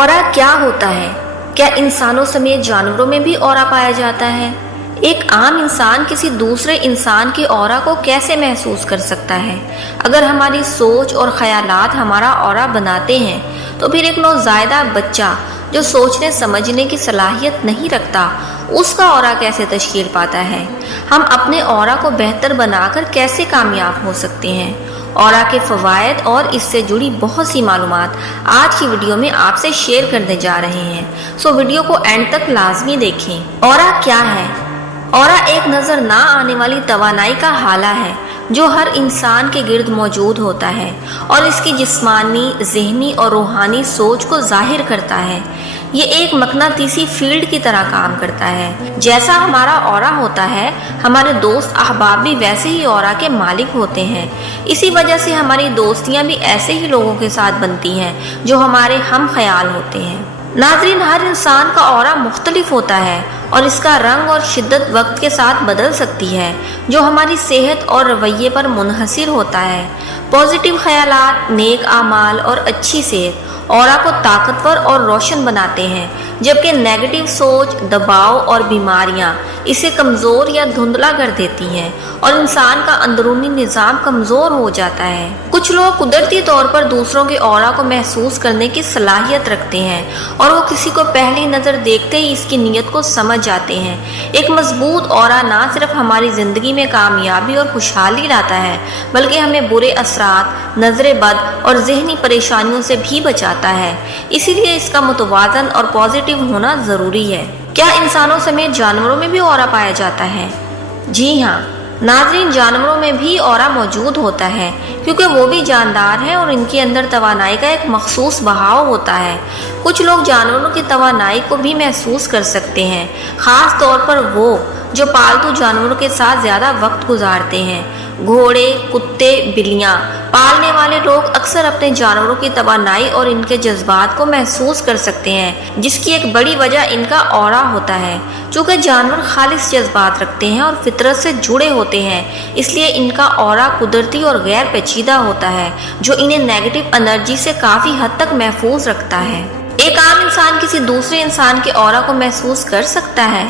Aura क्या होता है? क्या इंसानों समेत जानवरों में भी ऑरा पाया जाता है? एक आम इंसान किसी दूसरे इंसान की ऑरा को कैसे महसूस कर सकता है? अगर हमारी सोच और ख्यालात हमारा ऑरा बनाते हैं तो फिर एक नौज़ायदा बच्चा जो सोचने समझने की सलाहियत नहीं रखता, उसका ऑरा कैसे तश्कील पाता है? हम अपने ऑरा को बेहतर बनाकर कैसे कामयाब हो सकते हैं? ऑरा के फ़वाइद और इससे जुड़ी बहुत सी मालूमात आज की वीडियो में आपसे शेयर करने जा रहे हैं, सो वीडियो को एंड तक लाजमी देखें। ऑरा क्या है? ऑरा एक नज़र ना आने वाली तवानाई का हाला है जो हर इंसान के गिर्द मौजूद होता है और इसकी जिस्मानी, ज़हनी और रूहानी सोच को जाहिर करता है। ये एक मकनातीसी फील्ड की तरह काम करता है। जैसा हमारा ऑरा होता है, हमारे दोस्त अहबाब भी वैसे ही ऑरा के मालिक होते हैं। इसी वजह से हमारी दोस्तियां भी ऐसे ही लोगों के साथ बनती हैं जो हमारे हम ख्याल होते हैं। नाज़रीन, हर इंसान का ऑरा मुख्तलिफ होता है और इसका रंग और शिद्दत वक्त के साथ बदल सकती है, जो हमारी सेहत और रवैये पर मुनहसिर होता है। पॉजिटिव ख्यालात, नेक आमाल और अच्छी सेहत ऑरा को ताकतवर और रोशन बनाते हैं, जबकि नेगेटिव सोच, दबाव और बीमारियां इसे कमज़ोर या धुंधला कर देती हैं और इंसान का अंदरूनी निज़ाम कमज़ोर हो जाता है। कुछ लोग कुदरती तौर पर दूसरों के ऑरा को महसूस करने की सलाहियत रखते हैं और वो किसी को पहली नज़र देखते ही इसकी नीयत को समझ जाते हैं। एक मजबूत ऑरा ना सिर्फ हमारी ज़िंदगी में कामयाबी और खुशहाली लाता है, बल्कि हमें बुरे असरात, नज़र बद और ज़हनी परेशानियों से भी बचाता है। इसीलिए इसका मुतवाज़न और पॉजिटिव होना ज़रूरी है। क्या इंसानों समेत जानवरों में भी ऑरा पाया जाता है? जी हाँ नाज़रीन, जानवरों में भी ऑरा मौजूद होता है क्योंकि वो भी जानदार हैं और इनके अंदर तवानाई का एक मखसूस बहाव होता है। कुछ लोग जानवरों की तवानाई को भी महसूस कर सकते हैं, ख़ास तौर पर वो जो पालतू जानवरों के साथ ज़्यादा वक्त गुजारते हैं। घोड़े, कुत्ते, बिल्लियाँ पालने वाले लोग अक्सर अपने जानवरों की तवानाई और इनके जज्बात को महसूस कर सकते हैं, जिसकी एक बड़ी वजह इनका ऑरा होता है। चूँकि जानवर खालिस जज्बात रखते हैं और फितरत से जुड़े होते हैं, इसलिए इनका ऑरा कुदरती और गैर पेचीदा होता है, जो इन्हें नेगेटिव एनर्जी से काफ़ी हद तक महफूज रखता है। एक आम इंसान किसी दूसरे इंसान के ऑरा को महसूस कर सकता है?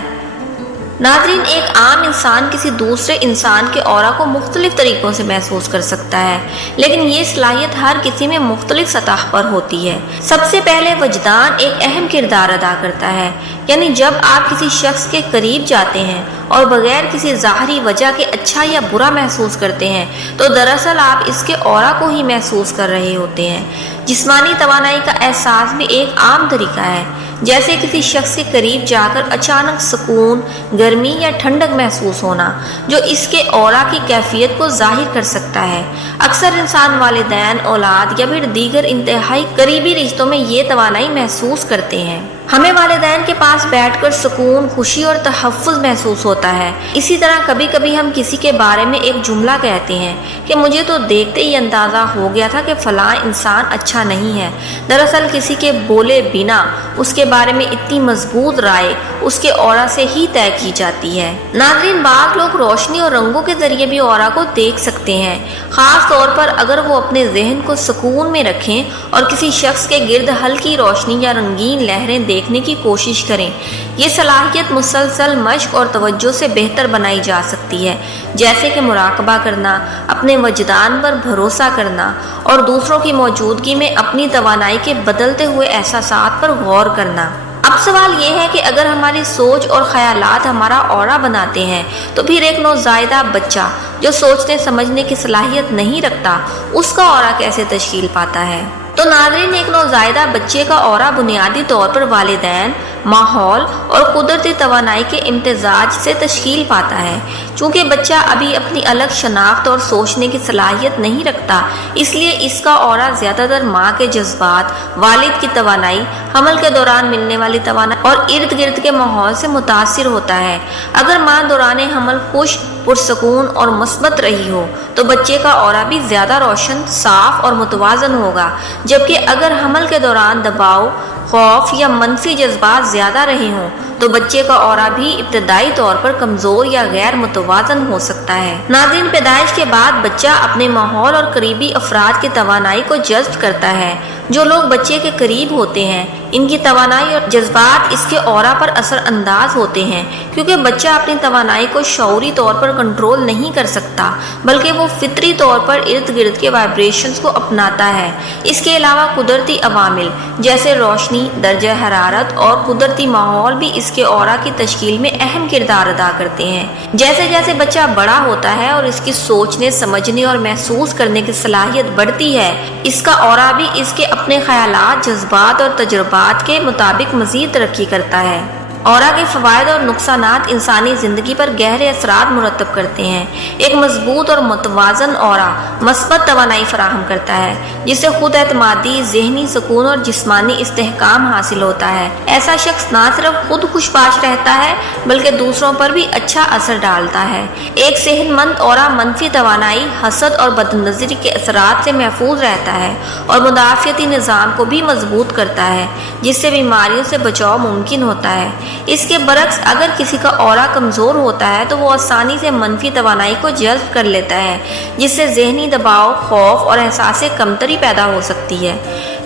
नाज़रीन, एक आम इंसान किसी दूसरे इंसान के ऑरा को मुख्तलिफ तरीक़ों से महसूस कर सकता है, लेकिन ये सलाहियत हर किसी में मुख्तलिफ सतह पर होती है। सबसे पहले वजदान एक अहम किरदार अदा करता है, यानी जब आप किसी शख्स के करीब जाते हैं और बगैर किसी ज़ाहरी वजह के अच्छा या बुरा महसूस करते हैं, तो दरअसल आप इसके ऑरा को ही महसूस कर रहे होते हैं। जिस्मानी तवानाई का एहसास भी एक आम तरीका है, जैसे किसी शख्स के करीब जाकर अचानक सुकून, गर्मी या ठंडक महसूस होना, जो इसके ऑरा की कैफियत को जाहिर कर सकता है। अक्सर इंसान वालिदैन, औलाद या फिर दीगर इंतहाई करीबी रिश्तों में ये तवानाई महसूस करते हैं। हमें वालिदैन के पास बैठकर सुकून, खुशी और तहफ़्फ़ुज़ महसूस होता है। इसी तरह कभी कभी हम किसी के बारे में एक जुमला कहते हैं कि मुझे तो देखते ही अंदाज़ा हो गया था कि फ़लाँ इंसान अच्छा नहीं है। दरअसल किसी के बोले बिना उसके बारे में इतनी मजबूत राय उसके ऑरा से ही तय की जाती है। नाज़रीन, बाक़ लोग रोशनी और रंगों के ज़रिए भी ऑरा को देख सकते हैं, ख़ास तौर पर अगर वो अपने जहन को सुकून में रखें और किसी शख्स के गिर्द हल्की रोशनी या रंगीन लहरें देखने की कोशिश करें। ये सलाहियत मुसलसल मश्क और तवज्जो से बेहतर बनाई जा सकती है, जैसे कि मुराकबा करना, अपने वजदान पर भरोसा करना और दूसरों की मौजूदगी में अपनी तवानाई के बदलते हुए एहसासात पर गौर करना। अब सवाल ये है कि अगर हमारी सोच और ख्यालात हमारा ऑरा बनाते हैं, तो फिर एक नौज़ायदा बच्चा जो सोचने समझने की सलाहियत नहीं रखता, उसका ऑरा कैसे तश्कील पाता है? तो नाज़रीन, एक नौज़ायदा बच्चे का ऑरा बुनियादी तौर पर वालिदैन, माहौल और कुदरती तवानाई के इम्तिजाज से तश्कील पाता है। चूँकि बच्चा अभी अपनी अलग शनाख्त और सोचने की सलाहियत नहीं रखता, इसलिए इसका ऑरा ज़्यादातर माँ के जज्बात, वालिद की तवानाई, हमल के दौरान मिलने वाली तवानाई और इर्द गिर्द के माहौल से मुतासिर होता है। अगर माँ दौरान हमल खुश, पुरसकून और मुस्बत रही हो तो बच्चे का ऑरा भी ज़्यादा रोशन, साफ और मुतवाज़न होगा, जबकि अगर हमल के दौरान दबाव, खौफ या मनफी जज्बात ज़्यादा रहे हों तो बच्चे का ऑरा भी इब्तदाई तौर पर कमज़ोर या गैर मुतवाज़न हो सकता है। नाज़रीन, पैदाइश के बाद बच्चा अपने माहौल और करीबी अफराद की तवानाई को जज्ब करता है। जो लोग बच्चे के करीब होते हैं इनकी तवानाई और जज्बात इसके ऑरा पर असर अंदाज होते हैं, क्योंकि बच्चा अपनी तवानाई को शऊरी तौर पर कंट्रोल नहीं कर सकता, बल्कि वो फितरी तौर पर इर्द गिर्द के वाइब्रेशंस को अपनाता है। इसके अलावा कुदरती अवामिल जैसे रोशनी, दर्जा हरारत और कुदरती माहौल भी इसके ऑरा की तश्कील में अहम किरदार अदा करते हैं। जैसे जैसे बच्चा बड़ा होता है और इसकी सोचने, समझने और महसूस करने की सलाहियत बढ़ती है, इसका ऑरा भी इसके अपने ख्यालात, जज्बात और तजुर्बात के मुताबिक मजीद तरक्की करता है। ऑरा के फ़वाइद और नुकसानात इंसानी ज़िंदगी पर गहरे असरात मुरतब करते हैं। एक मजबूत और मुतवाज़न ऑरा मस्बत तवानाई फराहम करता है, जिससे खुद एतमादी, ज़हनी सुकून और जिस्मानी इस्तेहकाम हासिल होता है। ऐसा शख्स ना सिर्फ खुद खुशबाश रहता है बल्कि दूसरों पर भी अच्छा असर डालता है। एक सेहतमंद ऑरा मनफी तवानाई, हसद और बदनज़री के असरात से महफूज रहता है और मुदाफ़ियती निज़ाम को भी मजबूत करता है, जिससे बीमारियों से बचाव मुमकिन होता है। इसके बरक्स अगर किसी का ऑरा कमज़ोर होता है तो वो आसानी से मनफी तवानाई को जल्ब कर लेता है, जिससे ज़हनी दबाव, खौफ और एहसास कमतरी पैदा हो सकती है।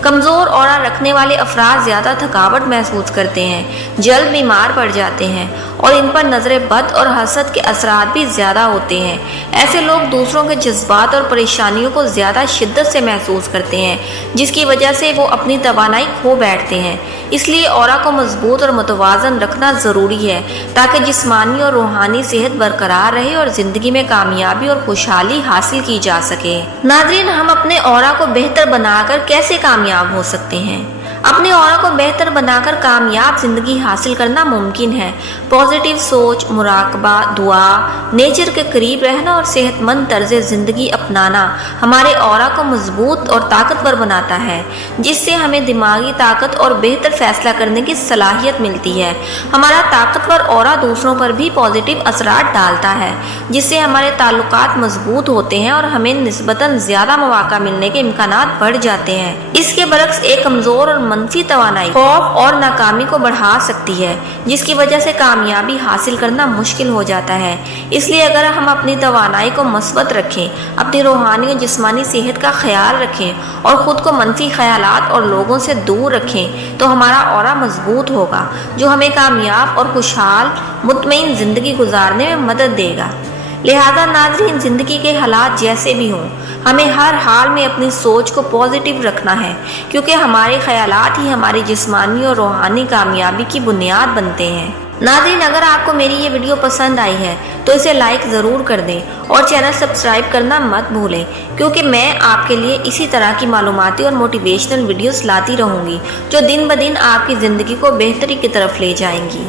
कमज़ोर ऑरा रखने वाले अफराद ज़्यादा थकावट महसूस करते हैं, जल्द बीमार पड़ जाते हैं और इन पर नज़र बद और हसद के असरात भी ज़्यादा होते हैं। ऐसे लोग दूसरों के जज्बात और परेशानियों को ज़्यादा शिद्दत से महसूस करते हैं, जिसकी वजह से वो अपनी तवानाई खो बैठते हैं। इसलिए ऑरा को मजबूत और मुतवाज़न रखना ज़रूरी है ताकि जिस्मानी और रूहानी सेहत बरकरार रहे और ज़िंदगी में कामयाबी और खुशहाली हासिल की जा सके। नाज़रीन, हम अपने ऑरा को बेहतर बनाकर कैसे कामयाब हो सकते हैं? अपने ऑरा को बेहतर बनाकर कामयाब ज़िंदगी हासिल करना मुमकिन है। पॉजिटिव सोच, मुराकबा, दुआ, नेचर के करीब रहना और सेहतमंद तर्ज ज़िंदगी अपनाना हमारे ऑरा को मजबूत और ताकतवर बनाता है, जिससे हमें दिमागी ताकत और बेहतर फैसला करने की सलाहियत मिलती है। हमारा ताकतवर ऑरा दूसरों पर भी पॉजिटिव असरात डालता है, जिससे हमारे ताल्लुकात मजबूत होते हैं और हमें निस्बतन ज़्यादा मौका मिलने के इम्कानात बढ़ जाते हैं। इसके बरक्स एक कमज़ोर और मनफी तवानाई खौफ और नाकामी को बढ़ा सकती है, जिसकी वजह से कामयाबी हासिल करना मुश्किल हो जाता है। इसलिए अगर हम अपनी तवानाई को मस्बत रखें, अपनी रूहानी और जिस्मानी सेहत का ख्याल रखें और ख़ुद को मनफी ख्यालात और लोगों से दूर रखें, तो हमारा ऑरा मजबूत होगा, जो हमें कामयाब और खुशहाल मुतमईन ज़िंदगी गुजारने में मदद देगा। लिहाजा नाज़रीन, ज़िंदगी के हालात जैसे भी हों, हमें हर हाल में अपनी सोच को पॉजिटिव रखना है, क्योंकि हमारे ख्यालात ही हमारी जिस्मानी और रूहानी कामयाबी की बुनियाद बनते हैं। नाज़रीन, अगर आपको मेरी ये वीडियो पसंद आई है तो इसे लाइक ज़रूर कर दें और चैनल सब्सक्राइब करना मत भूलें, क्योंकि मैं आपके लिए इसी तरह की मालूमाती और मोटिवेशनल वीडियोस लाती रहूँगी, जो दिन ब दिन आपकी ज़िंदगी को बेहतरी की तरफ ले जाएंगी।